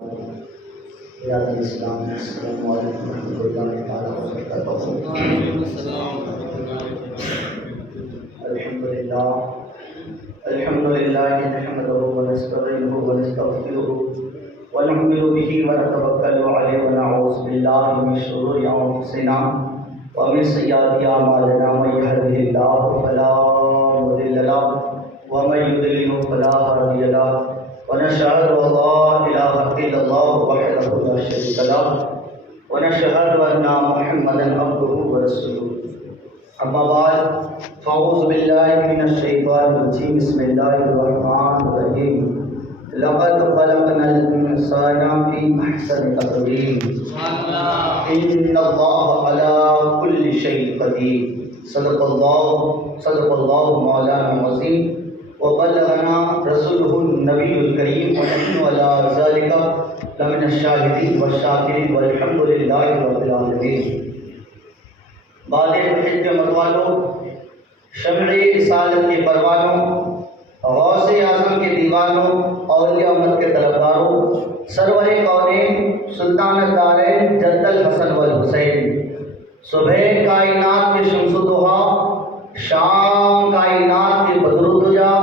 السلام علیکم ورحمۃ اللہ تعالیٰ وبرکاتہ۔ الحمد للہ نحمدہ ونستعینہ ونستغفرہ ونؤمن بہ ونتوکل علیہ ونعوذ باللہ من شرور انفسنا ومن سیئات اعمالنا، من یہدہ اللہ فلا مضل له ومن یضلل فلا هادی له، ونشهد ان لا اله الا الله وحده لا شريك له، ونشهد ان محمدا عبده ورسوله، اما بعد فاعوذ بالله من الشیطان الرجیم، بسم اللہ الرحمن الرحیم، لقد خلقنا الانسان في احسن تقویم ان اللہ على كل شيء قدیر۔ صدق اللہ مولانا العظیم، وبلغنا رسوله النبی الکریم، ونحن على ذلك لمن الشاہدین والشاکرین، والحمد للہ رب العالمین۔ بعد خدمت والوں، شمع رسالت کے پروانوں، غوث اعظم کے دیوانوں، اولیاء امت کے طلبگاروں، سرور کونین سلطان الدارین جد الحسن والحسین، صبح کائنات کے شمس و ضحیٰ، شام کائنات کے بدر الدجا،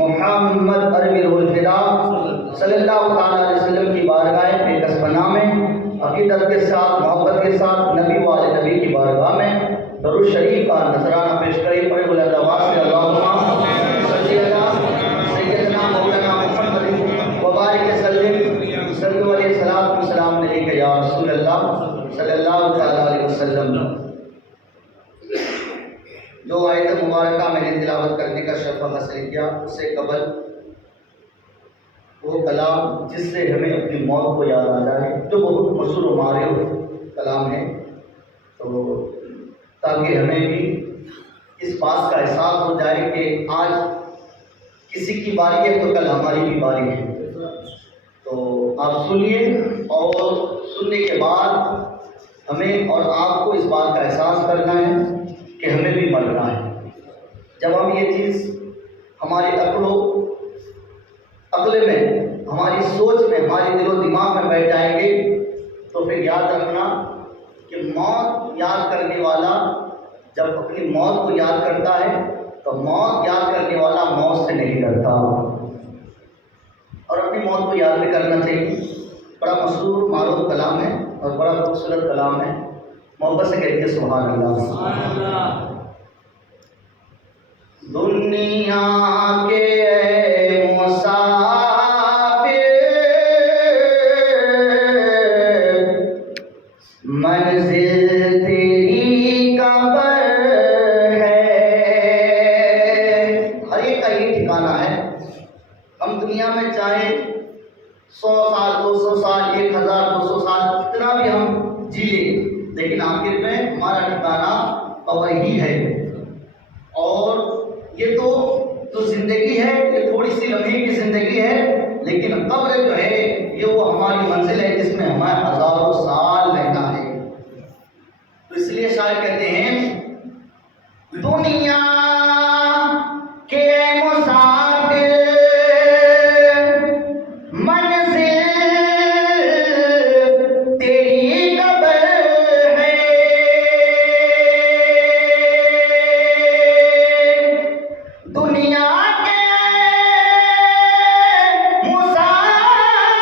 محمد عربی الہدا صلی اللہ تعالیٰ علیہ وسلم کی بارگاہ بے کس پناہ میں عقیدت کے ساتھ محبت کے ساتھ نبی والے نبی کی بارگاہ میں درود شریف کا نذرانہ پیش کریں۔ پڑھے بلند آواز سے اللہم صلی علی سیدنا مولانا محمد وبارک وسلم، صلو علیہ الصلوۃ والسلام علیک یا رسول اللہ صلی اللہ تعالیٰ علیہ وسلم۔ جو آیت مبارکہ میں نے تلاوت کرنے کا شرف حاصل کیا، اس سے قبل وہ کلام جس سے ہمیں اپنی موت کو یاد آ جائے، جو بہت مشہور و معروف کلام ہے، تو تاکہ ہمیں بھی اس بات کا احساس ہو جائے کہ آج کسی کی باری ہے تو کل ہماری بھی باری ہے۔ تو آپ سنیے، اور سننے کے بعد ہمیں اور آپ کو اس بات کا احساس کرنا ہے کہ ہمیں بھی مرنا ہے۔ جب ہم یہ چیز ہماری عقل میں، ہماری سوچ میں، ہماری دل و دماغ میں بیٹھ جائیں گے، تو پھر یاد رکھنا کہ موت یاد کرنے والا جب اپنی موت کو یاد کرتا ہے تو موت یاد کرنے والا موت سے نہیں ڈرتا، اور اپنی موت کو یاد بھی کرنا چاہیے۔ بڑا مشہور معروف کلام ہے اور بڑا خوبصورت کلام ہے، محبت سے کہتے ہیں سبحان اللہ۔ دنیا کے منزل تیری قبر ہے، ہر ایک کا یہ ٹھکانہ ہے۔ ہم دنیا میں چاہے 100 سال 200 سال 1000 200 سال کتنا بھی ہم جی لیں، لیکن آخر میں ہمارا ٹھکانہ قبر ہی ہے۔ اور یہ تو زندگی ہے، یہ تھوڑی سی لمحے کی زندگی ہے، لیکن قبر جو ہے یہ وہ ہماری منزل ہے جس میں ہمیں ہزاروں سال رہنا ہے۔ تو اس لیے شاعر کہتے ہیں، دنیا کے مسافر منزل تیری قبر ہے، دنیا کے مسافر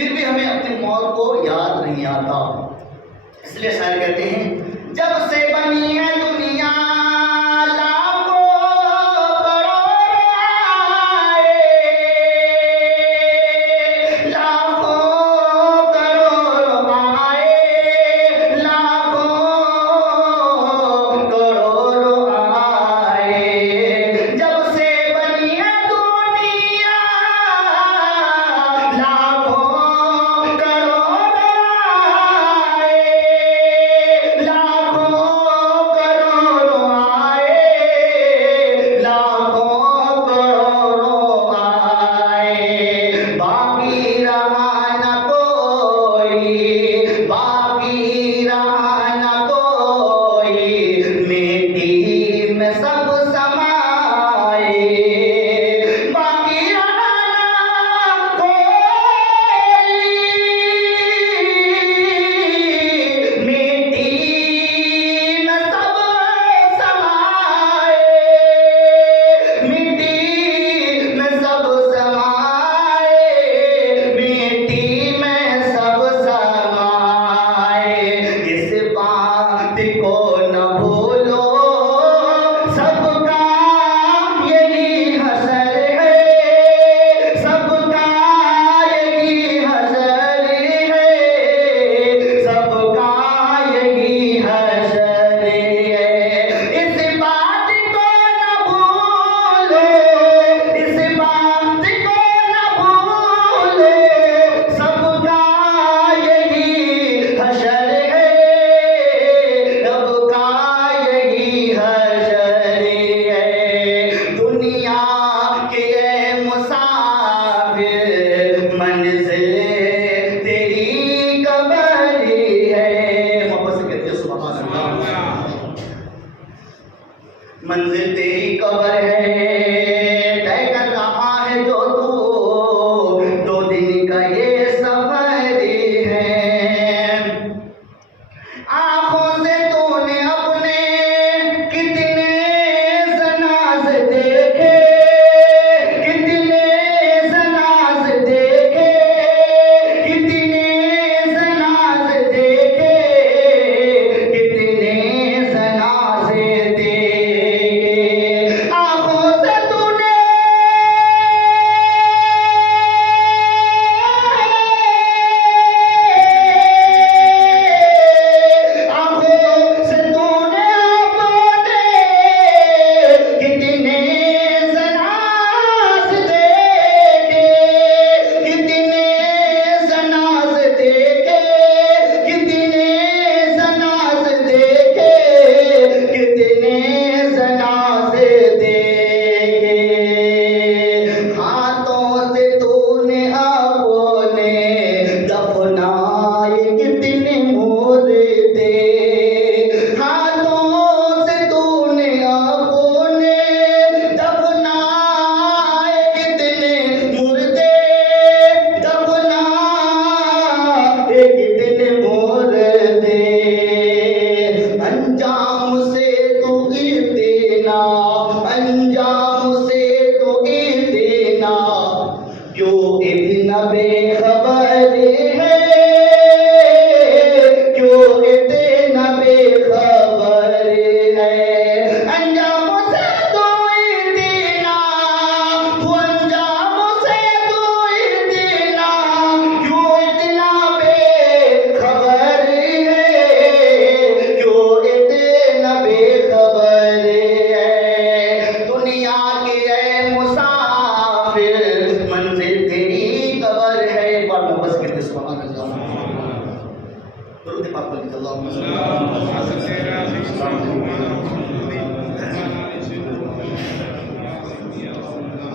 پھر بھی ہمیں اپنی موت کو یاد نہیں آتا. اس لیے شاعر کہتے ہیں جب سے بنی ہے دنیا منزل تیری قبر ہے طے کر رہا ہے جو تو 2 دن کا یہ سفر ہے آنکھوں سے تو نے اپنے کتنے جناز دیکھے کتنے جناز دیکھے کتنے جناز دیکھے کتنے جناز دیکھے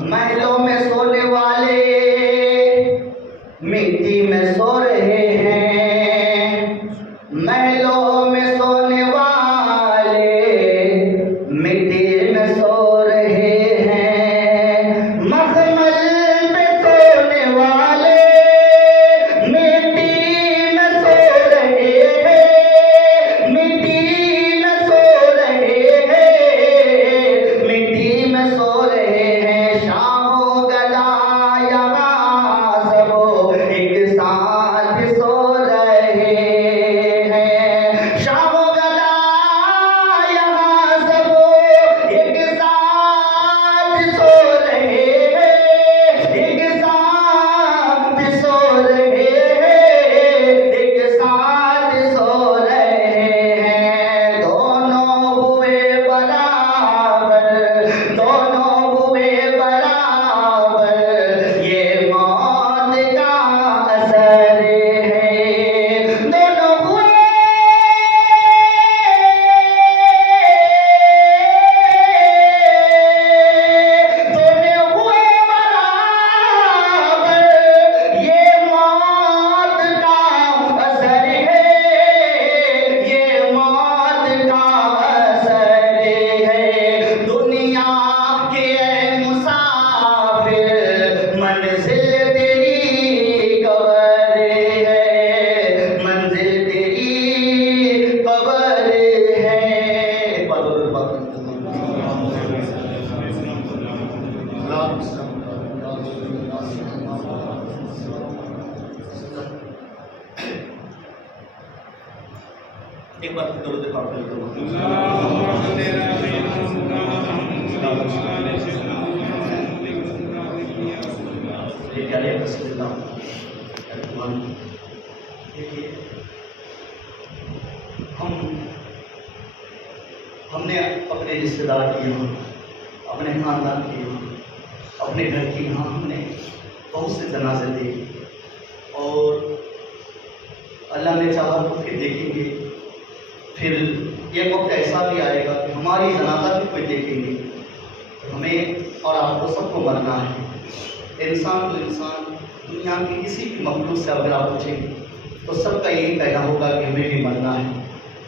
محلوں میں سونے والے مٹی میں سو رہے ہیں محلوں میں سونے والے مٹی میں سو رہے ہیں مخمل میں سونے والے مٹی میں سو رہے ہیں مٹی میں سو رہے ہیں مٹی میں سو رہے ہیں شام و گدا یہاں سب ایک ساتھ ایک بار درود پاک کرو. ہم نے اپنے رشتے دار کے یہاں، اپنے خاندان کے یہاں، اپنے گھر کے یہاں ہم نے بہت سے جنازے دیکھے، اور اللہ نے چاہا تو پھر دیکھیں گے. پھر ایک وقت ایسا بھی آئے گا کہ ہماری جنازہ بھی کوئی دیکھیں گے. ہمیں اور آپ کو سب کو مرنا ہے. انسان تو انسان، دنیا کی کسی بھی مخلوق سے اگر آپ پوچھیں گے تو سب کا یہی کہنا ہوگا کہ ہمیں بھی مرنا ہے.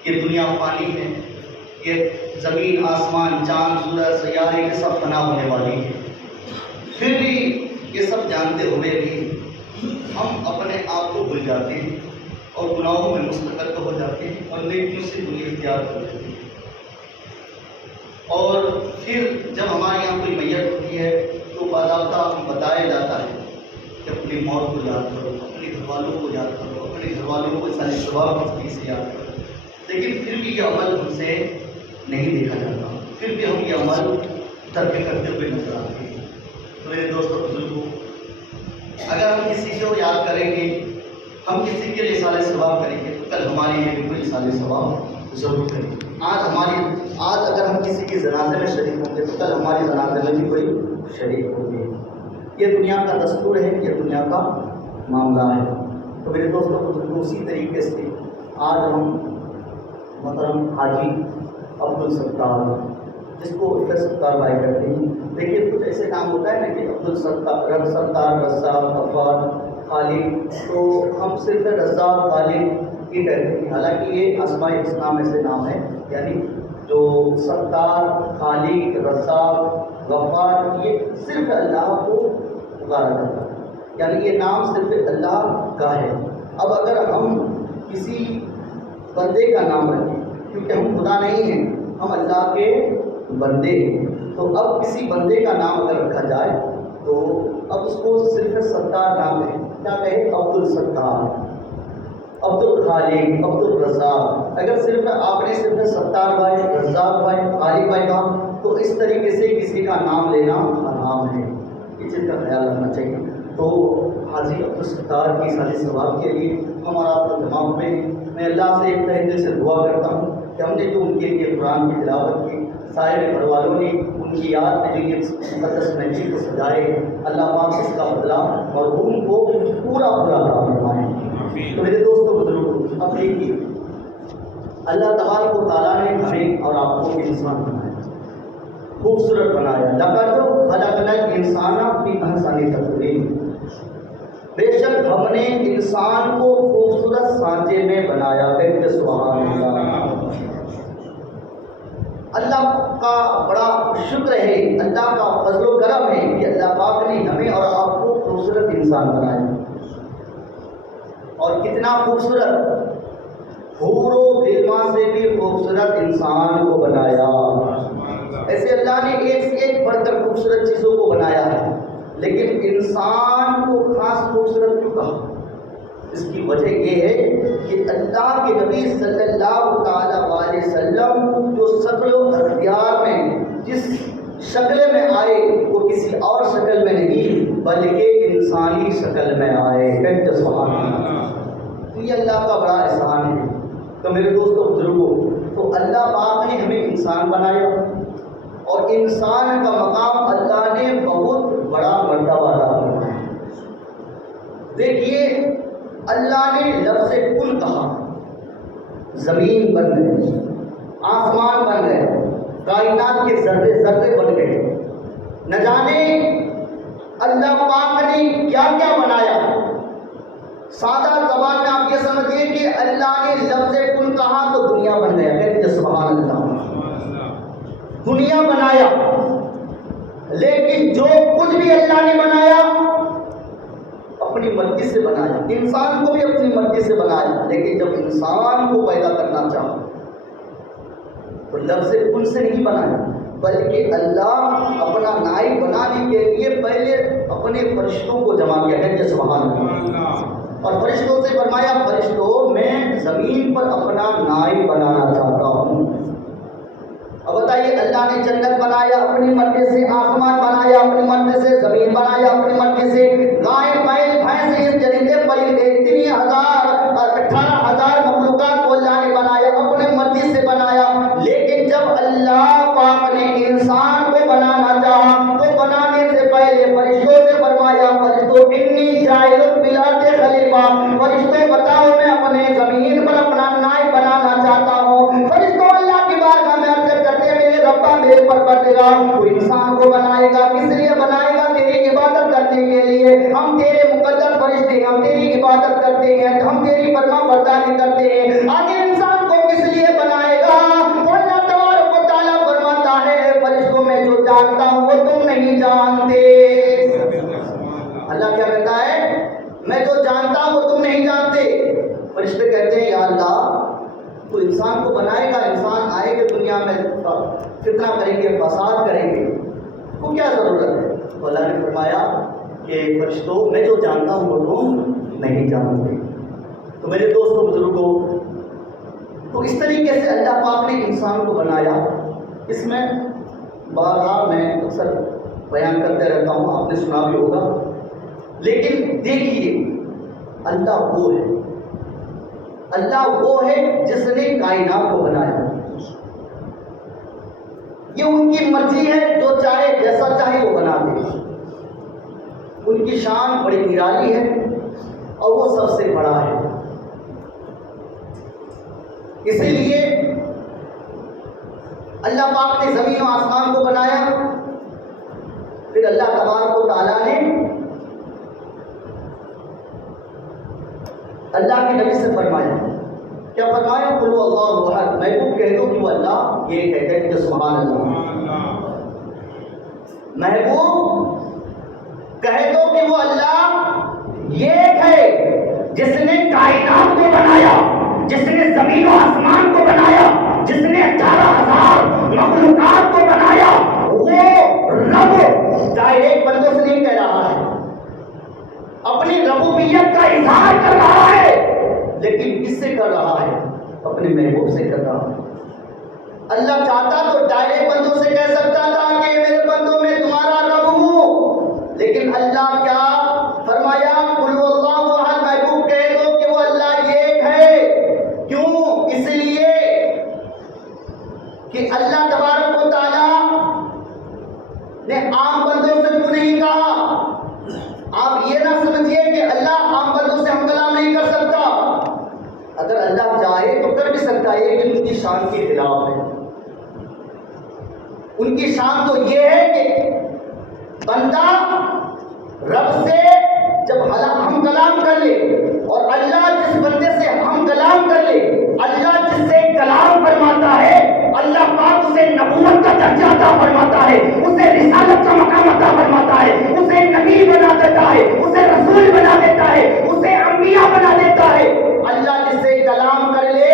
یہ دنیا فانی ہے، یہ زمین آسمان چاند سورج سیارے یہ سب فنا ہونے والی ہے. پھر بھی یہ سب جانتے ہوئے بھی ہم اپنے آپ کو بھول جاتے ہیں اور گناہوں میں مستقل ہو جاتے ہیں اور نیکیوں سے دنیا اختیار کر لیتے ہیں. اور پھر جب ہمارے یہاں کوئی میت ہوتی ہے تو باضابطہ بتایا جاتا ہے کہ اپنی موت کو یاد کرو، اپنے گھر والوں کو یاد کرو، اپنے گھر والوں کو سارے ثواب سے یاد کرو. لیکن پھر بھی یہ عمل ہم سے نہیں دیکھا جاتا، پھر بھی ہم یہ عمل ترک کرتے ہوئے نظر آتے ہیں. تو میرے دوستوں بزرگوں، اگر ہم کسی کو یاد کریں گے، ہم کسی کے لیے سارے ثواب کریں گے تو کل ہمارے لیے بھی کوئی سارے ثواب ضرور کریں گے. آج اگر ہم کسی کے جنازے میں شریک ہوں گے تو کل ہماری جنازے میں بھی کوئی شریک ہوں گے. یہ دنیا کا دستور ہے، یہ دنیا کا معاملہ ہے. تو میرے دوستوں بزرگوں، اسی طریقے سے آج ہم محترم حاجی عبدالستار، جس کو ستار بھائی کرتے ہیں، دیکھیے کچھ ایسے نام ہوتا ہے نا کہ عبدالستار، ستار، رزاق، غفار، خالق. تو ہم صرف رزاق خالق ہی کہتے ہیں، حالانکہ یہ اسماء الحسنہ میں سے نام ہے. یعنی جو ستار، خالق، رزاق، غفار، یہ صرف اللہ کو پکارا جاتا ہے، یعنی یہ نام صرف اللہ کا ہے. اب اگر ہم کسی بندے کا نام رکھیں، کیونکہ ہم خدا نہیں ہیں، ہم اللہ کے بندے ہیں، تو اب کسی بندے کا نام اگر رکھا جائے تو اب اس کو صرف ستار نام ہے. کیا کہے؟ عبدالستار، عبدالخالق، عبدالرزاق. اگر صرف آپ نے صرف ستار بھائی، رزاق بھائی، خالق بھائی کہا تو اس طریقے سے کسی کا نام لینا حرام ہے. اس چیز کا خیال رکھنا چاہیے. تو حاجی عبدالستار کی ساری ثواب کے لیے ہمارا آپ جمع ہوئے. میں اللہ سے ایک تہہ دل سے دعا کرتا ہوں کہ ہم نے جو ان کے لیے قرآن کی تلاوت کی، سارے گھر والوں نے ان کی یاد میں جو یہ مقدس محفل کو سجائے، اللہ پاک اس کا بدلہ مرحوم کو پورا عطا فرمائے. تو میرے دوستوں بزرگوں، اب دیکھیے اللہ تبارک و تعالیٰ نے ہمیں اور آپ کو انسان بنایا، خوبصورت بنایا. لقد خلقنا الانسان فی احسن تقویم. بے شک ہم نے انسان کو خوبصورت سانچے میں بنایا. کہتے سبحان اللہ. اللہ کا بڑا شکر ہے، اللہ کا فضل و کرم ہے کہ اللہ پاک نے ہمیں اور آپ کو خوبصورت انسان بنایا. اور کتنا خوبصورت، حور و غلما سے بھی خوبصورت انسان کو بنایا. ایسے اللہ نے ایک سے ایک بڑھ کر خوبصورت چیزوں کو بنایا ہے، لیکن انسان کو خاص خوبصورت کیوں کہا؟ اس کی وجہ یہ ہے کہ اللہ کے نبی صلی اللہ تعالیٰ علیہ وسلم جو شکل و اختیار میں جس شکل میں آئے وہ کسی اور شکل میں نہیں بلکہ انسانی شکل میں آئے. کہتے سبحان اللہ. تو یہ اللہ کا بڑا احسان ہے. تو میرے دوستوں بزرگوں، تو اللہ پاک نے ہمیں انسان بنایا اور انسان کا مقام اللہ نے بہت بڑا مرتبہ عطا فرمایا. دیکھیے اللہ نے لفظ کن کہا، زمین بن گئے، آسمان بن گئے، کائنات کے ذرے ذرے بن گئے. نہ جانے اللہ پاک نے کیا کیا بنایا. سادہ زبان میں آپ یہ سمجھیے کہ اللہ نے لفظ کن کہا تو دنیا بن گیا. کہتے سبحان اللہ. دنیا بنایا، لیکن جو کچھ بھی اللہ نے بنایا اپنی مرضی سے بنایا. انسان کو بھی اپنی مرضی سے بنایا، لیکن جب انسان کو پیدا کرنا چاہا تو لفظ کن سے نہیں بنایا، بلکہ اللہ اپنا نائب بنانے کے لیے اپنے فرشتوں کو جمع کیا، کہتے سبحان اللہ، اور فرشتوں سے فرمایا فرشتوں میں زمین پر اپنا نائب بنانا چاہتا ہوں۔ اب بتائیے، اللہ نے جنت بنایا اپنی مرضی سے، آسمان بنایا اپنی مرضی سے، زمین بنایا اپنی مرضی سے، گائے بیل بھینس جرندے پرندے 18,000 مخلوقات کو اللہ نے بنایا اپنی مرضی سے بنایا، لیکن جب اللہ پاک نے انسان کو بنانا چاہا تو بنانے سے پہلے فرشتوں سے فرمایا فرشتوں انی جاعل فی الارض خلیفہ، فرشتوں بتاؤ میں اپنے زمین پر اپنا نائب بنانا چاہتا ہوں۔ فرشتوں اللہ کی بارگاہ میں عرض کرتے میرے ربا میرے پروردگار، تو انسان کو بنائے گا کس لیے بنائے گا؟ تیری عبادت کرنے کے لیے، ہم تیرے مقدس فرشتے ہم تیری عبادت کرتے ہیں، ہم تیری فرما برداری کرتے ہیں، آخر انسان کو کس لیے بنائے گا؟ اللہ تبارک و تعالیٰ فرماتا ہے فرشتوں میں جو جانتا ہوں وہ تم نہیں جانتے۔ اللہ کیا کہتا ہے؟ میں جو جانتا ہوں وہ تم نہیں جانتے۔ فرشتے کہتے ہیں یا اللہ تو انسان کو بنائے گا، انسان آئے گا دنیا میں فتنہ کریں گے، فساد کریں گے، کو کیا ضرورت ہے؟ تو اللہ نے فرمایا کہ فرشتوں میں جو جانتا ہوں وہ تم نہیں جانتے۔ تو میرے دوستوں بزرگوں، تو اس طریقے سے اللہ پاک نے انسان کو بنایا۔ اس میں بارہا میں اکثر بیان کرتے رہتا ہوں، آپ نے سنا بھی ہوگا، لیکن دیکھیے اللہ وہ ہے، اللہ وہ ہے جس نے کائنات کو بنایا، یہ ان کی مرضی ہے، جو چاہے جیسا چاہے وہ بنا دے، ان کی شان بڑی نرالی ہے اور وہ سب سے بڑا ہے۔ اسی لیے اللہ پاک نے زمین و آسمان کو بنایا، پھر اللہ تبارک و تعالیٰ نے اللہ کے نبی سے فرمایا، کیا فرمایا؟ قل اللہ احد، محبوب کہہ دو کہ وہ اللہ ایک ہے، کہتے ہیں سبحان اللہ۔ محبوب کہہ دو کہ وہ اللہ ایک ہے جس نے کائنات کو بنایا، جس نے زمین و آسمان کو بنایا، جس نے 18,000 مخلوقات کو بنایا، وہ رب ڈائریکٹ بندوں سے نہیں کہہ رہا ہے، اپنی ربوبیت کا اظہار کر رہا ہے، لیکن کس سے کر رہا ہے؟ اپنے محبوب سے کر رہا ہے۔ اللہ چاہتا تو ڈائریکٹ بندوں سے کہہ سکتا تھا کہ میرے بندوں میں تمہارا رب ہوں، لیکن اللہ کیا فرمایا؟ قل اللہ احد، محبوب کہہ دو کہ وہ اللہ ایک ہے۔ کیوں؟ اس لیے کہ اللہ تبارک و تعالیٰ نے عام بندوں سے کیوں نہیں کہا؟ آپ یہ نہ سمجھیے کہ اللہ عام بندوں سے ہم کلام نہیں کر سکتا، اگر اللہ چاہے تو کر بھی سکتا ہے، لیکن ان کی شان کے خلاف ہے۔ ان کی شان تو یہ ہے کہ بندہ رب سے جب ہم کلام کر لے، اور اللہ جس بندے سے ہم کلام کر لے، اللہ جس سے کلام فرماتا ہے، اللہ پاک اسے نبوت کا درجہ عطا فرماتا ہے، اسے رسالت کا مقام عطا فرماتا ہے، اسے نبی بنا دیتا ہے، اسے رسول بنا دیتا ہے، اسے انبیاء بنا دیتا ہے۔ اللہ جس سے کلام کر لے،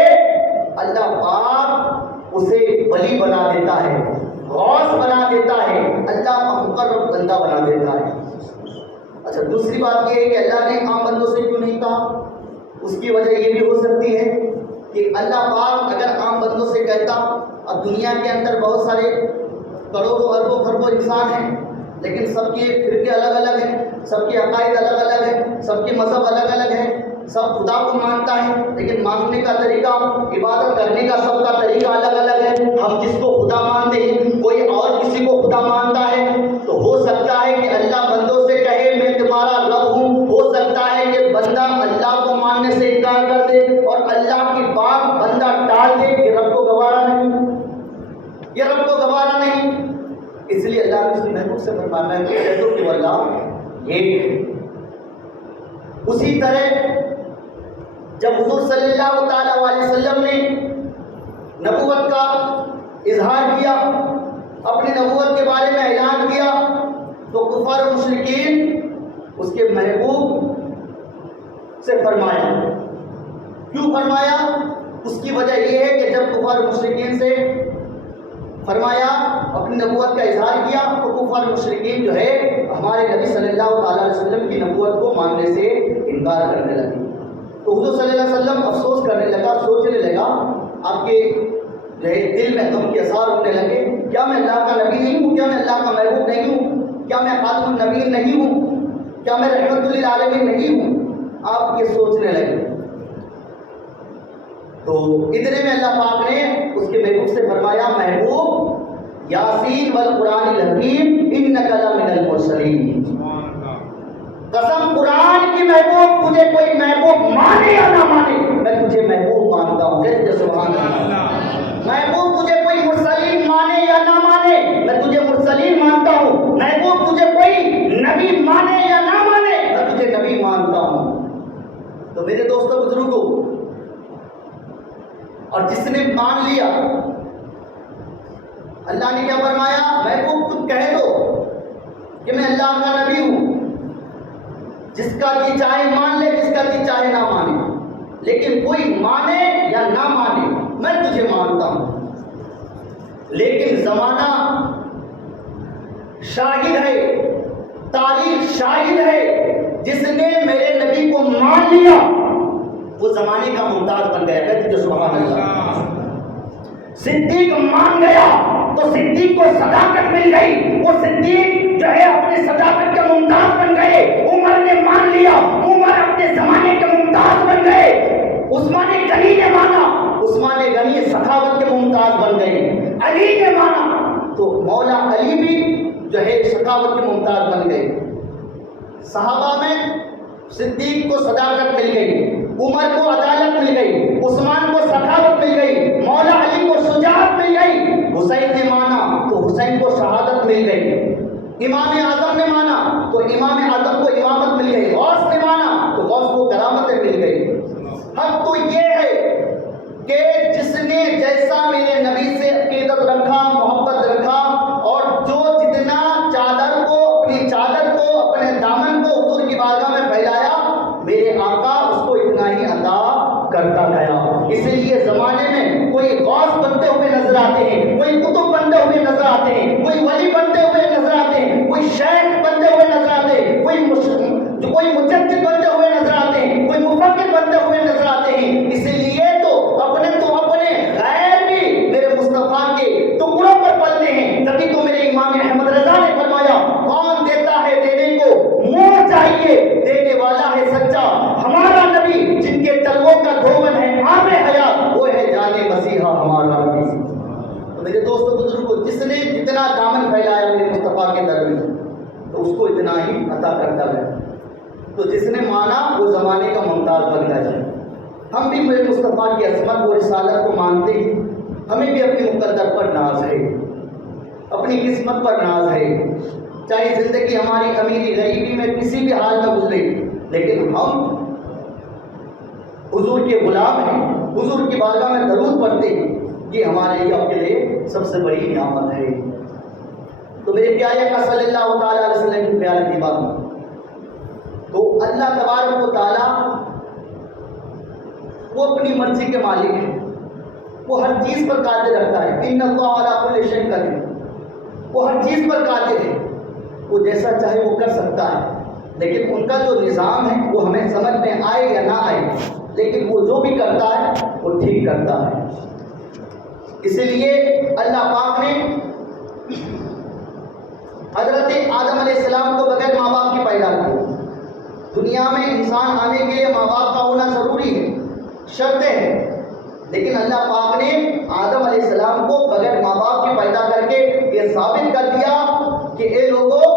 اللہ پاک اسے ولی بنا دیتا ہے، غوث بنا دیتا ہے، اللہ کا مقرب بندہ بنا دیتا ہے۔ اچھا، دوسری بات یہ ہے کہ اللہ نے عام بندوں سے کیوں نہیں کہا؟ اس کی وجہ یہ بھی ہو سکتی ہے کہ اللہ پاک اگر عام بندوں سے کہتا، اب دنیا کے اندر بہت سارے کروڑوں اربوں خربوں انسان ہیں، لیکن سب کے فرقے الگ الگ ہیں، سب کے عقائد الگ الگ ہیں، سب کے مذہب الگ الگ ہیں، سب خدا کو مانتا ہے، لیکن ماننے کا طریقہ، عبادت کرنے کا سب کا طریقہ الگ الگ ہے۔ ہم جس کو خدا مانتے ہیں کوئی اور کسی کو خدا مانتا ہے، تو ہو سکتا ہے کہ اللہ بندوں سے کہے میں تمہارا رب ہوں، ہو سکتا ہے کہ بندہ اللہ کو ماننے سے انکار کر دے اور اللہ کی بات بندہ ٹال دے، یہ رب کو گوارا نہیں، یہ رب کو گوارا نہیں۔ اس لیے اللہ نے اس محبوب سے فرمایا ہے کہ کہہ دو کہ وہ اللہ ایک ہے۔ اسی طرح جب حضور صلی اللہ تعالیٰ علیہ وسلم نے نبوت کا اظہار کیا، اپنی نبوت کے بارے میں اعلان کیا، تو کفار و مشرکین اس کے محبوب سے فرمایا۔ کیوں فرمایا؟ اس کی وجہ یہ ہے کہ جب کفار و مشرکین سے فرمایا، اپنی نبوت کا اظہار کیا، تو کفار و مشرکین جو ہے ہمارے ہمارے نبی صلی اللہ تعالیٰ علیہ وسلم کی نبوت کو ماننے سے انکار کرنے لگے. تو حضور صلی اللہ علیہ وسلم افسوس کرنے لگا, سوچنے لگا, آپ کے دل میں غم کے اثار ہونے لگے, کیا میں اللہ کا نبی نہیں ہوں؟ کیا میں اللہ کا محبوب نہیں ہوں؟ کیا میں خاتم النبیین نہیں ہوں؟ کیا میں رحمت للعالمین نہیں ہوں؟ آپ یہ سوچنے لگے. تو اتنے میں اللہ پاک نے اس کے محبوب سے فرمایا, محبوب یاسین والقرآن الحکیم انک لمن المرسلین. قسم قرآن کی محبوب, تجھے کوئی محبوب مانے یا نہ مانے, میں تجھے محبوب مانتا ہوں. کہتے سبحان اللہ. محبوب تجھے کوئی مرسلین مانے یا نہ مانے, میں تجھے مرسلین مانتا ہوں. محبوب تجھے کوئی نبی مانے یا نہ مانے, میں تجھے نبی مانتا ہوں. تو میرے دوستوں بزرگوں, اور جس نے مان لیا, اللہ نے کیا فرمایا, محبوب تم کہہ دو کہ میں اللہ کا نبی ہوں. جس کا جی چاہے مان لے, جس کا جی چاہے نہ مانے, لیکن کوئی مانے یا نہ مانے میں تجھے مانتا ہوں. لیکن زمانہ شاہد ہے, تاریخ شاہد ہے, جس نے میرے نبی کو مان لیا وہ زمانے کا ممتاز بن گیا. کہتے جو سبحان اللہ. صدیق مان گیا تو صدیق کو صداقت مل گئی, وہ صدیق جو ہے اپنے صداقت کے ممتاز بن گئے. عمر نے مان لیا, عمر اپنے زمانے کے ممتاز بن گئے. عثمان غنی نے مانا, عثمان غنی سخاوت کے ممتاز بن گئے. علی نے مانا تو مولا علی بھی جو ہے سخاوت کے ممتاز بن گئے. صحابہ میں صدیق کو صداقت مل گئی, عمر کو عدالت مل گئی, عثمان کو سخاوت مل گئی, مولا علی کو شجاعت مل گئی. حسین نے مانا تو حسین کو شہادت مل گئی. امام اعظم نے مانا تو امام اعظم کو امامت مل گئی. غوث نے مانا تو غوث کو کرامتیں مل گئی. حق تو یہ ہے کہ جس نے جیسا میرے نبی سے عقیدت رکھا, محبت رکھا, اور جو جتنا چادر کو, اپنی چادر کو, اپنے دامن کو حضور کی بارگاہ میں پھیلایا, میرے آقا اس کو اتنا ہی عطا کرتا گیا. اسی لیے زمانے میں کوئی غوث بنتے ہوئے نظر آتے ہیں, کوئی قطب بنتے ہوئے نظر آتے ہیں, کوئی ولی بنتے ہوئے نظر آتے ہیں, کوئی شیخ بنتے ہوئے نظر آتے ہیں, کوئی مجدد بنتے ہوئے نظر آتے ہیں, کوئی مفکر بنتے ہوئے نظر آتے ہیں. اسی لیے تو اپنے غیر بھی میرے مصطفیٰ کے ٹکڑوں پر پلتے ہیں. تبھی تو میرے امام احمد رضا نے فرمایا, کون دیتا ہے دینے کو منہ چاہیے, دینے والا ہے سچا ہمارا نبی, جن کے تلووں کا دھون ہے آب حیات, وہ ہے جان مسیحا ہمارا نبی. تو میرے دوستوں بزرگوں, جس نے جتنا دامن پھیلایا میرے مصطفیٰ کے در میں, تو اس کو اتنا ہی عطا کرتا ہے. تو جس نے مانا وہ زمانے کا ممتاز بن گیا. ہم بھی میرے مصطفیٰ کی عظمت و رسالت کو مانتے ہیں. ہمیں بھی اپنے مقدر پر ناز ہے, اپنی قسمت پر ناز ہے. چاہے زندگی ہماری امیری غریبی میں کسی بھی حال میں گزرے, لیکن ہم حضور کے غلام ہیں, حضور کی بارگاہ میں درود پڑھتے ہیں. یہ ہمارے لیے کے لیے سب سے بڑی نعمت ہے. تو میرے پیارے کا صلی اللہ تعالیٰ علیہ وسلم کی پیاری کی بات, تو اللہ تبارک و تعالیٰ وہ اپنی مرضی کے مالک ہے, وہ ہر چیز پر قادر رکھتا ہے. ان اللہ علی کل شیء قدیر, وہ ہر چیز پر قادر ہے, وہ جیسا چاہے وہ کر سکتا ہے. لیکن ان کا جو نظام ہے وہ ہمیں سمجھ میں آئے یا نہ آئے, لیکن وہ جو بھی کرتا ہے وہ ٹھیک کرتا ہے. اسی لیے اللہ پاک نے حضرت آدم علیہ السلام کو بغیر ماں باپ کی پیدا کیا. دنیا میں انسان آنے کے لیے ماں باپ کا ہونا ضروری ہے, شرط ہے. لیکن اللہ پاک نے آدم علیہ السلام کو بغیر ماں باپ کی پیدا کر کے یہ ثابت کر دیا کہ اے لوگوں,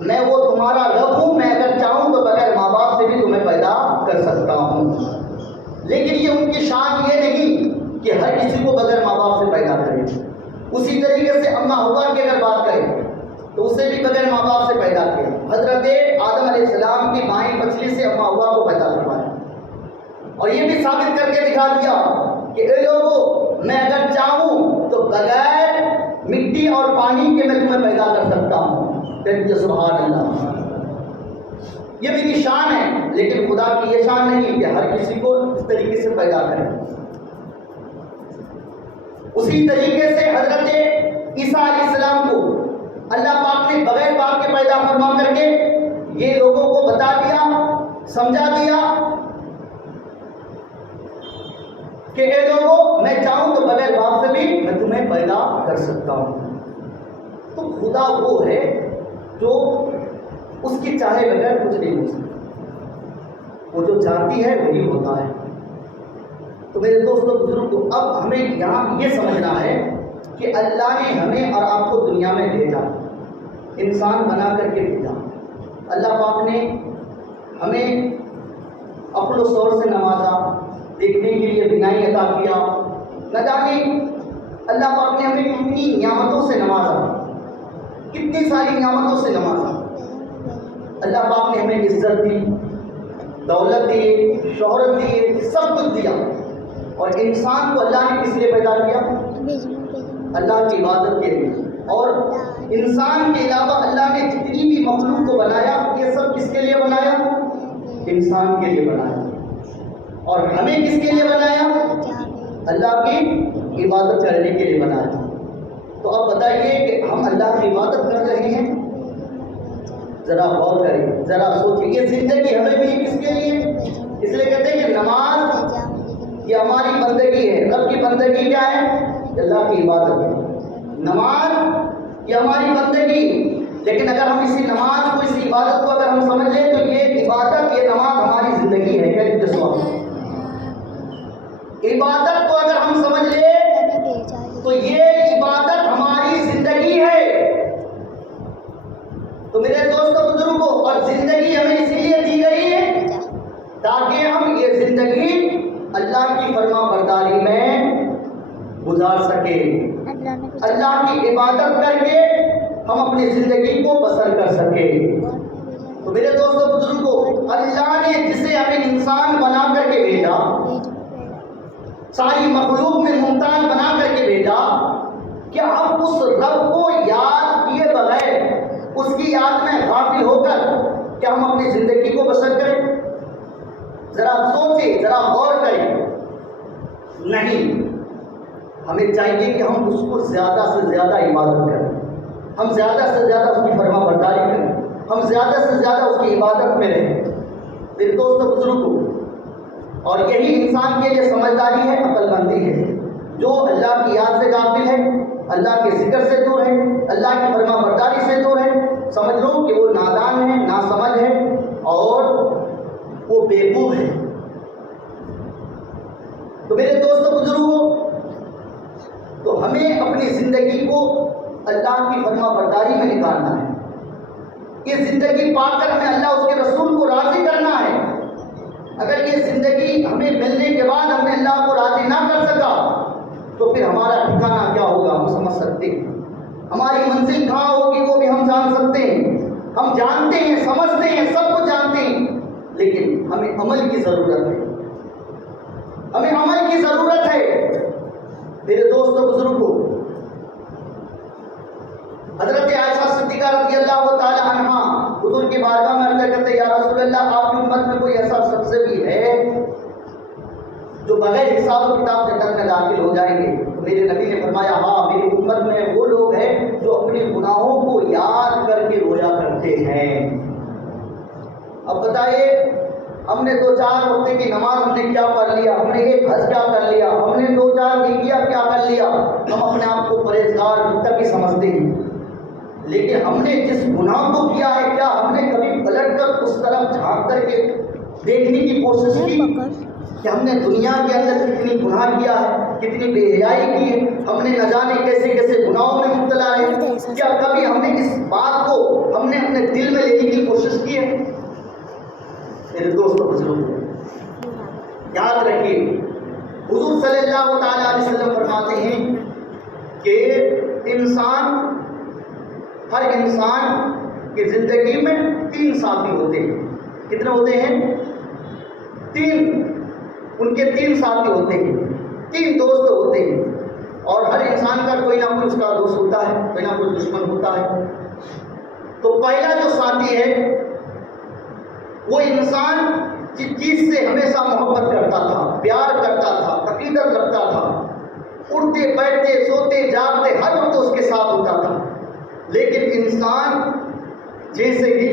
میں وہ تمہارا رب ہوں, میں اگر چاہوں تو بغیر ماں باپ سے بھی تمہیں پیدا کر سکتا ہوں. لیکن یہ ان کی شان یہ نہیں کہ ہر کسی کو بغیر ماں باپ سے پیدا کرے. اسی طریقے سے اماں حوا کی اگر بات کریں تو اسے بھی بغیر ماں باپ سے پیدا کیا. حضرت آدم علیہ السلام کی مائیں مچھلی سے اماں حوا کو پیدا کروایا, اور یہ بھی ثابت کر کے دکھا دیا کہ اے لوگوں, میں اگر چاہوں تو بغیر مٹی اور پانی کے میں تمہیں پیدا کر سکتا ہوں. کہ سبحان اللہ, یہ میری شان ہے. لیکن خدا کی یہ شان نہیں کہ ہر کسی کو اس طریقے سے پیدا کرے. اسی طریقے سے حضرت عیسیٰ علیہ السلام کو اللہ پاک نے بغیر باپ کے پیدا فرما کر کے یہ لوگوں کو بتا دیا، سمجھا دیا کہ اے لوگوں، میں چاہوں تو بغیر باپ سے بھی میں تمہیں پیدا کر سکتا ہوں۔ تو خدا وہ ہے جو اس کی چاہے بغیر کچھ نہیں ہو سکتا، وہ جو چاہتی ہے وہی ہوتا ہے۔ تو میرے دوستوں بزرگوں، اب ہمیں یہاں یہ سمجھنا ہے کہ اللہ نے ہمیں اور آپ کو دنیا میں بھیجا، انسان بنا کر کے بھیجا۔ اللہ پاک نے ہمیں عقل و شعور سے نوازا، دیکھنے کے لیے بینائی عطا کیا، نہ جانے اللہ پاک نے ہمیں کتنی نعمتوں سے نوازا، کتنی ساری نعمتوں سے نوازا۔ اللہ پاک نے ہمیں عزت دی، دولت دی، شہرت دی، سب کچھ دیا، اور انسان کو اللہ نے کس لیے پیدا کیا؟ اللہ کی عبادت کے لیے۔ اور انسان کے علاوہ اللہ نے جتنی بھی مخلوق کو بنایا، یہ سب کس کے لیے بنایا؟ انسان کے لیے بنایا۔ اور ہمیں کس کے لیے بنایا؟ اللہ کی عبادت کرنے کے لیے بنایا۔ تو اب بتائیے کہ ہم اللہ کی عبادت کر رہے ہیں؟ ذرا غور کریں، ذرا سوچیں، یہ زندگی ہمیں بھی کس کے لیے؟ اس لیے کہتے ہیں کہ نماز یہ ہماری بندگی ہے۔ رب کی بندگی کیا ہے؟ اللہ کی عبادت ہے۔ نماز یہ ہماری بندگی، لیکن اگر ہم اسی نماز کو، اسی عبادت کو اگر ہم سمجھ لیں تو یہ عبادت، یہ نماز ہماری زندگی ہے۔ کیا جسم عبادت کو اگر ہم سمجھ لیں تو یہ عبادت ہماری زندگی ہے۔ تو میرے دوستوں بزرگوں، اور زندگی ہمیں اسی لیے دی گئی ہے تاکہ ہم یہ زندگی اللہ کی فرما برداری میں گزار سکیں، اللہ کی عبادت کر کے ہم اپنی زندگی کو بسر کر سکیں۔ تو میرے دوستوں بزرگوں، اللہ نے جسے ہمیں انسان بنا کر کے بھیجا، ساری مخلوق میں ممتاز بنا کر کے بھیجا، کیا ہم اس رب کو یاد کیے بغیر، اس کی یاد میں غافل ہو کر کیا ہم اپنی زندگی کو بسر کریں؟ ذرا سوچیں، ذرا غور کریں۔ نہیں، ہمیں چاہیے کہ ہم اس کو زیادہ سے زیادہ عبادت کریں، ہم زیادہ سے زیادہ اس کی فرما برداری کریں، ہم زیادہ سے زیادہ اس کی عبادت میں رہیں۔ میرے دوستوں بزرگوں، اور یہی انسان کے لیے سمجھداری ہے، عقل مندی ہے۔ جو اللہ کی یاد سے غافل ہے، اللہ کے ذکر سے دور ہے، اللہ کی فرما برداری سے دور ہے، سمجھ لو کہ وہ نادان ہے، ناسمجھ ہے، اور وہ بیوقوف ہے۔ تو میرے دوستوں بزرگوں، تو ہمیں اپنی زندگی کو اللہ کی فرما برداری میں نکالنا ہے۔ یہ زندگی پا کر ہمیں اللہ اس کے رسول کو راضی کرنا ہے۔ اگر یہ زندگی ہمیں ملنے کے بعد ہمیں اللہ کو راضی نہ کر سکا تو پھر ہمارا ٹھکانہ کیا ہوگا ہم سمجھ سکتے ہیں، ہماری منزل کہاں ہوگی وہ بھی ہم جان سکتے ہیں۔ ہم جانتے ہیں، سمجھتے ہیں، سب کچھ جانتے ہیں، لیکن ہمیں عمل کی ضرورت ہے، ہمیں عمل کی ضرورت ہے۔ میرے دوستوں بزرگوں، حضرت عائشہ صدیقہ رضی اللہ تعالی عنہا حضور کی بارگاہ میں عرض کرتے، یا رسول اللہ، آپ کی امت میں کوئی ایسا شخص بھی ہے جو بغیر حساب و کتاب جنت میں داخل ہو جائیں گے؟ تو میرے نبی نے فرمایا، ہاں، میری امت میں وہ لوگ ہیں جو اپنے گناہوں کو یاد کر کے رویا کرتے ہیں۔ اب بتائیے، ہم نے 2-4 وقت کی نماز ہم نے کیا پڑھ لیا، ہم نے ایک حج کیا کر لیا، ہم نے 2-4 نیکیاں کیا کر لیا، ہم اپنے آپ کو پرہیزگار تک ہی سمجھتے ہیں، لیکن ہم نے جس گناہ کو کیا ہے، کیا ہم نے کبھی پلٹ کر اس طرف جھانک کر کے دیکھنے کی کوشش کی کہ ہم نے دنیا کے اندر کتنی گناہ کیا ہے، کتنی بے حیائی کی ہے، ہم نے نہ جانے کیسے کیسے گناہوں میں مبتلا رہے؟ کیا کبھی ہم نے اس بات کو ہم نے اپنے دل میں لینے کی کوشش کی ہے؟ میرے دوستوں بزرگوں، یاد رکھیے، حضور صلی اللہ تعالی علیہ وسلم فرماتے ہیں کہ ہر انسان کی زندگی میں 3 ساتھی ہوتے ہیں۔ کتنے ہوتے ہیں؟ 3۔ ان کے 3 ساتھی ہوتے ہیں، 3 دوست ہوتے ہیں، اور ہر انسان کا کوئی نہ کوئی اس کا دوست ہوتا ہے، کوئی نہ کوئی دشمن ہوتا ہے۔ تو پہلا جو ساتھی ہے وہ انسان جس چیز سے ہمیشہ محبت کرتا تھا، پیار کرتا تھا، عقیدت رکھتا تھا، اٹھتے بیٹھتے سوتے جاگتے ہر وقت اس کے ساتھ ہوتا تھا، لیکن انسان جیسے ہی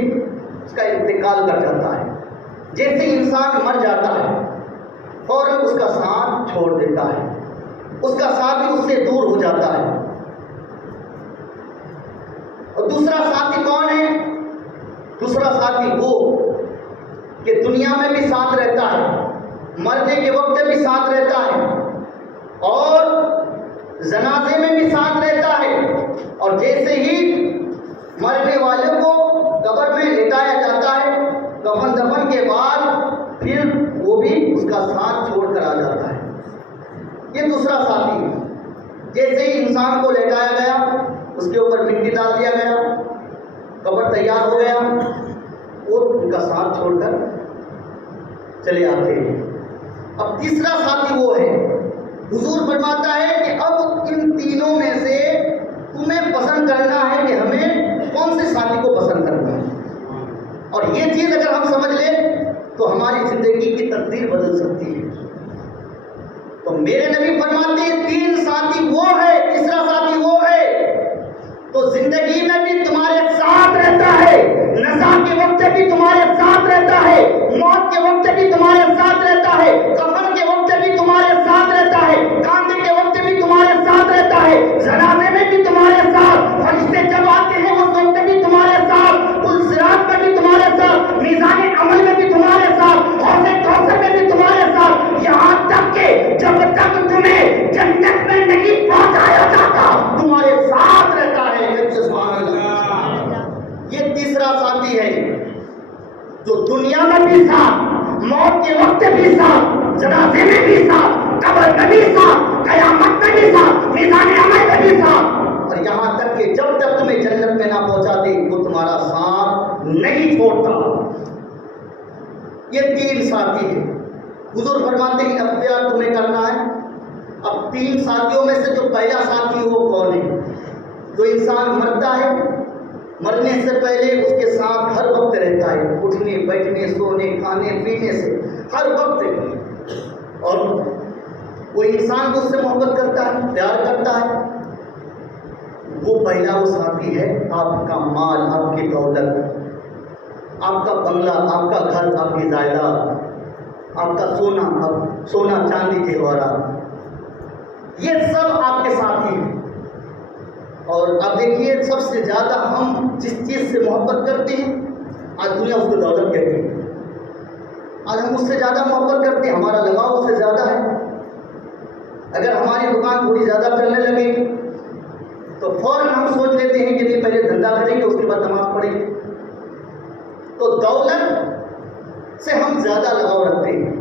اس کا انتقال کر جاتا ہے، جیسے انسان مر جاتا ہے، فوراً اس کا ساتھ چھوڑ دیتا ہے، اس کا ساتھی اس سے دور ہو جاتا ہے۔ اور دوسرا ساتھی کون ہے؟ دوسرا ساتھی وہ کہ دنیا میں بھی ساتھ رہتا ہے، مرنے کے وقت میں بھی ساتھ رہتا ہے، اور جنازے میں بھی ساتھ رہتا ہے، اور جیسے ہی مرنے والوں کو قبر میں لٹایا جاتا ہے، کفن دفن کے بعد پھر وہ بھی اس کا ساتھ چھوڑ کر آ جاتا ہے۔ یہ دوسرا ساتھی ہے۔ جیسے ہی انسان کو لٹایا گیا، اس کے اوپر مٹی ڈال دیا گیا، قبر تیار ہو گیا، وہ ان کا ساتھ چھوڑ کر چلے آتے ہیں۔ اب تیسرا ساتھی وہ ہے، حضور فرماتا ہے کہ اب ان تینوں میں سے تمہیں پسند کرنا ہے کہ ہمیں کون سے ساتھی کو پسند کرنا ہے۔ اور یہ چیز اگر ہم سمجھ لیں تو ہماری زندگی کی تقدیر بدل سکتی ہے۔ تو میرے نبی فرماتے ہیں تین ساتھی وہ ہے، تیسرا ساتھی وہ ہے تو زندگی میں بھی تمہارے ساتھ رہتا ہے، نزا کے وقت بھی تمہارے ساتھ رہتا ہے، موت کے وقت بھی تمہارے ساتھ رہتا ہے، کفن کے وقت بھی تمہارے ساتھ رہتا ہے، کاندے کے وقت بھی تمہارے ساتھ رہتا ہے، جنازے میں بھی تمہارے ساتھ، فرشتے جب آتے ہیں اس وقت بھی تمہارے ساتھ، پل صراط میں بھی تمہارے ساتھ، میزان عمل میں بھی تمہارے ساتھ، حوض کوثر میں بھی تمہارے ساتھ، یہاں تک کہ جب تک تمہیں جنت میں نہیں پہنچایا جاتا تمہارے ساتھ رہتا ہے۔ سبحان اللہ۔ یہ تیسرا ساتھی ہے جو دنیا میں بھی ساتھ، موت کے وقت بھی ساتھ، جنازے میں بھی ساتھ، قبر میں بھی ساتھ، قیامت میں بھی ساتھ، میزان عمل میں بھی ساتھ، اور یہاں تک کہ جب تک تمہیں جنت میں نہ پہنچاتے وہ تمہارا ساتھ نہیں چھوڑتا۔ یہ تین ساتھی ہے۔ حضور فرماتے ہیں اختیار تمہیں کرنا ہے۔ اب تین ساتھیوں میں سے جو پہلا ساتھی ہے وہ کون ہے؟ جو انسان مرتا ہے، مرنے سے پہلے اس کے ساتھ ہر وقت رہتا ہے، اٹھنے بیٹھنے سونے کھانے پینے سے ہر وقت، اور وہ انسان کو اس سے محبت کرتا ہے، پیار کرتا ہے، وہ پہلا وہ ساتھی ہے۔ آپ کا مال، آپ کی دولت، آپ کا بنگلہ، آپ کا گھر، آپ کی جائیداد، آپ کا سونا چاندی جواہرات، یہ سب آپ کے ساتھی ہیں۔ اور اب دیکھیے سب سے زیادہ ہم جس چیز سے محبت کرتے ہیں آج دنیا اس کو دولت کہتی ہے۔ آج ہم اس سے زیادہ محبت کرتے ہیں، ہمارا لگاؤ اس سے زیادہ ہے۔ اگر ہماری دکان تھوڑی زیادہ چلنے لگے تو فوراً ہم سوچ لیتے ہیں کہ نہیں پہلے دھندا کریں گے اس کے بعد نماز پڑھیں گے۔ تو دولت سے ہم زیادہ لگاؤ رکھتے ہیں،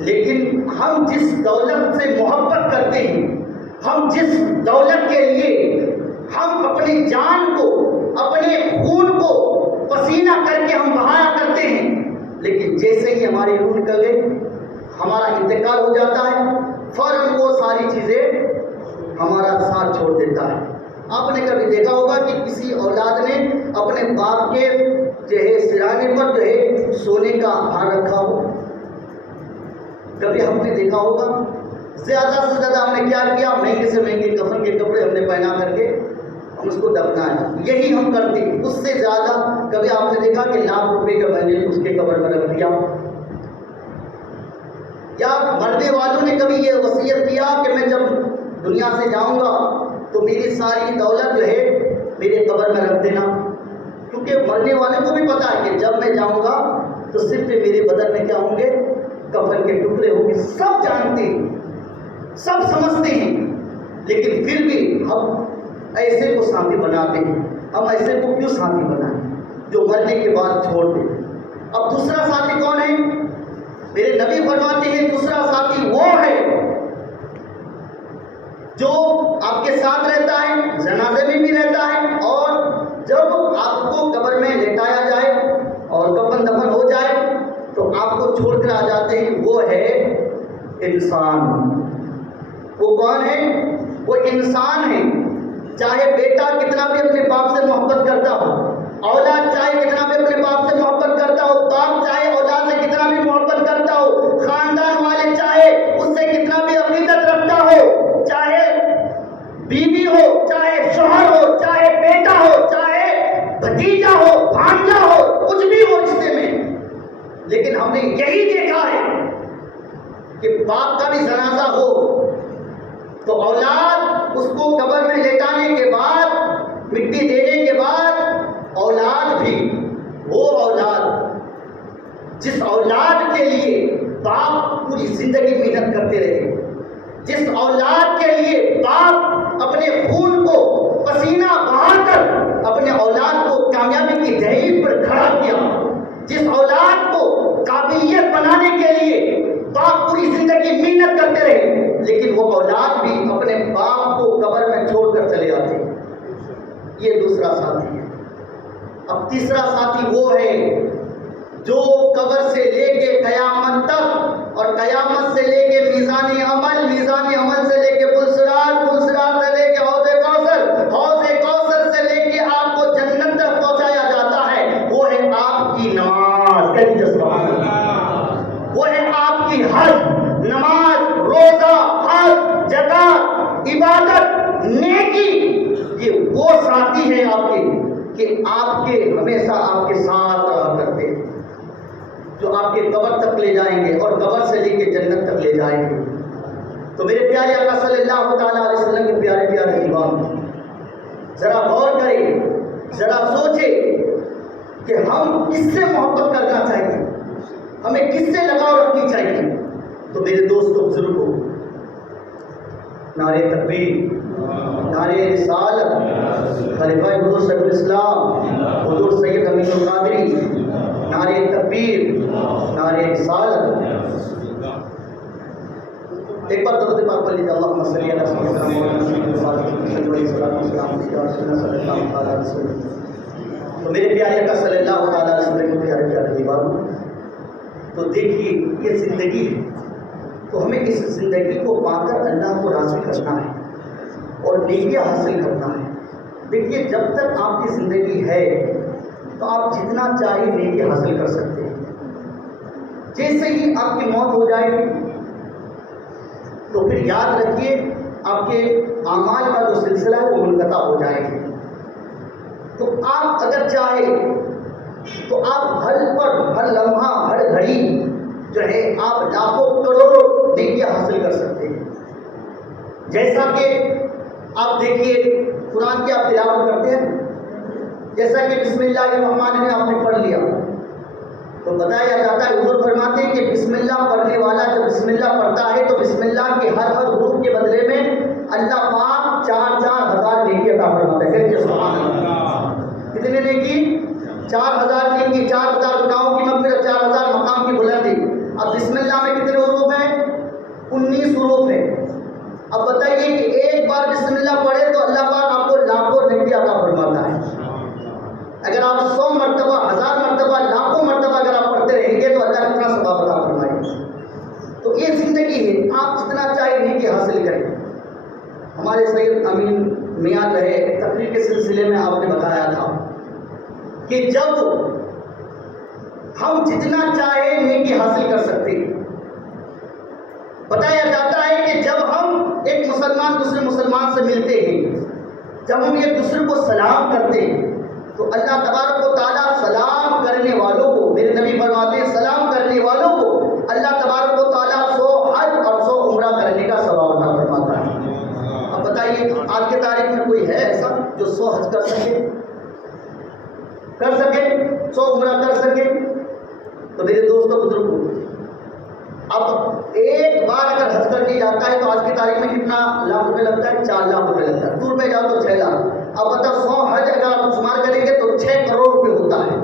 لیکن ہم جس دولت سے محبت کرتے ہیں، ہم جس دولت کے لیے ہم اپنی جان کو، اپنے خون کو پسینہ کر کے ہم بہایا کرتے ہیں، لیکن جیسے ہی ہماری روح نکل گئی، ہمارا انتقال ہو جاتا ہے، فوراً وہ ساری چیزیں ہمارا ساتھ چھوڑ دیتا ہے۔ آپ نے کبھی دیکھا ہوگا کہ کسی اولاد نے اپنے باپ کے سرانے پر سونے کا ہار رکھا ہو؟ کبھی ہم نے دیکھا ہوگا؟ زیادہ سے زیادہ ہم نے کیا کیا؟ مہنگے سے مہنگے کفن کے کپڑے ہم نے پہنا کر کے ہم اس کو دفنایا، یہی ہم کرتے ہیں۔ اس سے زیادہ کبھی آپ نے دیکھا کہ لاکھ روپے کا بندل اس کے قبر پر رکھ دیا؟ یا مرنے والوں نے کبھی یہ وصیت کیا کہ میں جب دنیا سے جاؤں گا تو میری ساری دولت میرے قبر میں رکھ دینا؟ کیونکہ مرنے والوں کو بھی پتا ہے کہ جب میں جاؤں گا تو صرف میرے بدن میں کیا ہوں گے؟ کفن کے ٹکڑے ہوں گے۔ سب جانتے ہیں، سب سمجھتے ہیں، لیکن پھر بھی ہم ایسے کو ساتھی بناتے ہیں۔ ہم ایسے کو کیوں ساتھی بنائیں جو مرنے کے بعد چھوڑ دیں؟ اب دوسرا ساتھی کون ہے؟ میرے نبی فرماتے ہیں دوسرا ساتھی وہ ہے جو آپ کے ساتھ رہتا ہے، جنازے میں بھی رہتا ہے، اور جب آپ کو قبر میں لٹایا جائے اور کفن دفن ہو جائے تو آپ کو چھوڑ کر آ جاتے ہیں، وہ ہے انسان۔ وہ کون ہے؟ وہ انسان ہے۔ چاہے بیٹا کتنا بھی اپنے باپ سے محبت کرتا ہو، اولاد چاہے کتنا بھی اپنے باپ سے محبت کرتا ہو، باپ چاہے اولاد سے کتنا بھی محبت کرتا ہو، خاندان والے چاہے اس سے کتنا بھی عقیدت رکھتا ہو، چاہے بیوی ہو، چاہے شوہر ہو، چاہے بھانجا ہو، کچھ بھی ہو رشتے میں، لیکن ہم نے یہی دیکھا ہے کہ باپ کا بھی جنازہ ہو تو اولاد اس کو قبر میں لٹانے کے بعد، مٹی دینے کے بعد، اولاد بھی، وہ اولاد جس اولاد کے لیے باپ پوری زندگی محنت کرتے رہے، جس اولاد کے لیے باپ اپنے خون کو پسینہ بہا کر اپنے اولاد کو کامیابی کی دہلیز پر کھڑا کیا، جس اولاد کو قابلیت بنانے کے لیے باپ پوری زندگی محنت کرتے رہے، لیکن وہ اولاد بھی اپنے باپ کو قبر میں چھوڑ کر چلے آتے۔ یہ دوسرا ساتھی ہے۔ اب تیسرا ساتھی وہ ہے جو قبر سے لے کے قیامت تک، اور قیامت سے لے کے میزان عمل، میزان عمل سے لے کے پلسرات، پلسرات سے لے کے حوض کوثر، حوض کوثر سے لے کے آپ کو جنت تک پہنچایا جاتا ہے۔ وہ ہے آپ کی نماز، کہتے سبحان اللہ۔ وہ ہے آپ کی حج، نماز، روزہ، حج، زکات، عبادت، نیکی۔ یہ وہ ساتھی ہے آپ کے کہ آپ کے ہمیشہ آپ کے ساتھ رہا کرتے ہیں، جو آپ کے قبر تک لے جائیں گے اور قبر سے لے کے جنت تک لے جائیں گے۔ تو میرے پیارے آقا صلی اللہ تعالیٰ علیہ وسلم کے پیارے پیارے امام، ذرا غور کریں، ذرا سوچیں کہ ہم کس سے محبت کرنا چاہیے، ہمیں کس سے لگاؤ رکھنی چاہیے۔ تو میرے دوستوں بزرگوں، نعرہ تکبیر، نعرہ رسالت، خلیفہ حضور شیخ الاسلام حضور سید امین القادری، نعرہ تکبیر، نعرہ رسالت۔ ایک بار درود پاک پڑھ لیجیے، اللہم صلی علی سیدنا محمد۔ تو میرے پیارے آقا صلی اللہ تعالیٰ علیہ وسلم کے پیارے پیارے دیوانوں، تو دیکھیے یہ زندگی ہے، تو ہمیں اس زندگی کو پا کر اللہ کو راضی کرنا ہے اور نیکیاں حاصل کرنا ہے۔ دیکھیے جب تک آپ کی زندگی ہے تو آپ جتنا چاہے نیکی حاصل کر سکتے ہیں، جیسے ہی آپ کی موت ہو جائے گی تو پھر یاد رکھیے آپ کے اعمال کا جو سلسلہ ہے وہ منقطع ہو جائے گا۔ تو آپ اگر چاہیں تو آپ ہر پل، ہر لمحہ، ہر گھڑی جو ہے آپ لاکھوں کروڑوں نیکیاں حاصل کر سکتے ہیں۔ جیسا کہ آپ دیکھیے قرآن کی آپ تلاوت کرتے ہیں، جیسا کہ بسم اللہ الرحمن الرحیم آپ نے پڑھ لیا تو بتایا جاتا ہے، حضور فرماتے ہیں کہ بسم اللہ پڑھنے والا جب بسم اللہ پڑھتا ہے تو بسم اللہ کے ہر حروف کے بدلے میں اللہ پاک 4,000 نیکی عطا فرماتا ہے۔ کہ سبحان اللہ، کتنے نیکی؟ 4,000 نیکی، 4,000 گناہوں کی مغفرت، 4,000 مقام کی بلندی۔ اب بسم اللہ میں کتنے حروف ہیں؟ 19 حروف ہیں۔ اب بتائیے کہ ایک بار بسم اللہ پڑھے تو اللہ پاک آپ کو لاکھوں نیکی عطا فرماتا ہے۔ اگر آپ 100 مرتبہ، 1000 مرتبہ، لاکھوں مرتبہ اگر آپ پڑھتے رہیں گے تو اللہ کتنا ثواب عطا فرمائے گا۔ تو یہ زندگی ہے، آپ جتنا چاہے نیکی حاصل کریں۔ ہمارے سید امین میاں رہے تقریر کے سلسلے میں آپ نے بتایا تھا کہ جب ہم جتنا چاہے نیکی حاصل کر سکتے ہیں۔ بتایا جاتا ہے کہ جب ہم ایک مسلمان دوسرے مسلمان سے ملتے ہیں، جب ہم ایک دوسرے کو سلام کرتے ہیں تو اللہ تبارک و تعالیٰ سلام کرنے والوں کو، میرے نبی فرماتے ہیں سلام کرنے والوں کو اللہ تبارک و تعالیٰ 100 حج اور 100 عمرہ کرنے کا ثواب عطا فرماتا ہے۔ اب بتائیے آج کے تاریخ میں کوئی ہے ایسا جو 100 حج کر سکے، 100 عمرہ کر سکے؟ تو میرے دوستوں بزرگوں، اب ایک بار اگر حج کر کے جاتا ہے تو آج کی تاریخ میں کتنا لاکھ روپے لگتا ہے؟ 4 لاکھ روپے لگتا ہے۔ دور پہ جاؤ تو 6 لاکھ۔ اب بتاؤ 100 حج اگر آپ شمار کریں گے تو 6 کروڑ روپے ہوتا ہے۔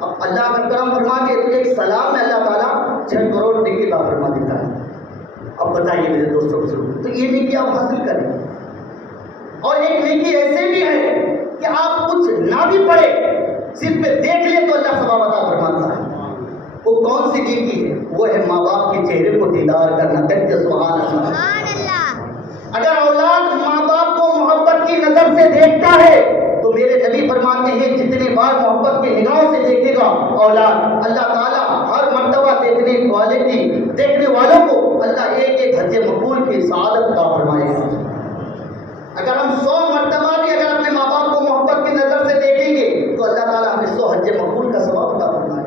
اب اللہ کا کرم فرما کے ایک سلام میں اللہ تعالیٰ 6 کروڑ نیکی عطا فرما دیتا ہے۔ اب بتائیے میرے دوستوں بزرگوں، تو یہ نیکی آپ حاصل کریں۔ اور ایک نیکی ایسے بھی ہے کہ آپ کچھ نہ بھی پڑھے، صرف دیکھ لیں تو اللہ ثواب عطا فرماتا ہے۔ وہ کون سی نیکی ہے؟ وہ ہے ماں باپ کے چہرے کو دیدار کرنا۔ کہتے سبحان اللہ۔ اگر اولاد ماں باپ کو محبت کی نظر سے دیکھتا ہے تو میرے نبی فرماتے ہیں جتنے بار محبت کی نگاہوں سے دیکھے گا اولاد، اللہ تعالیٰ ہر مرتبہ دیکھنے والوں کو اللہ ایک حج مقبول کی سعادت عطا فرمائے گا۔ اگر ہم 100 مرتبہ بھی اگر اپنے ماں باپ کو محبت کی نظر سے دیکھیں گے تو اللہ تعالیٰ ہمیں 100 حج مقبول کا ثواب عطا فرمائے.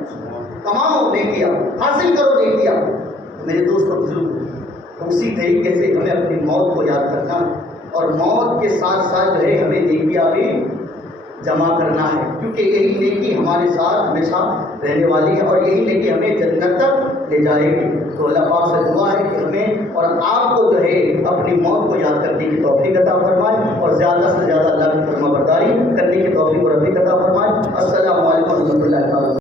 کماؤ نیکیاں، حاصل کرو نیکیاں. میرے دوستوں بزرگ، اسی طریقے سے ہمیں اپنی موت کو یاد کرنا اور موت کے ساتھ ساتھ جو ہے ہمیں نیکیاں بھی جمع کرنا ہے، کیونکہ یہی نیکی ہمارے ساتھ ہمیشہ رہنے والی ہے اور یہی نیکی ہمیں جنت تک لے جائے گی. تو اللہ پاک سے دعا ہے کہ ہمیں اور آپ کو جو ہے اپنی موت کو یاد کرنے کی توفیق عطا فرمائے اور زیادہ سے زیادہ اللہ کی فرما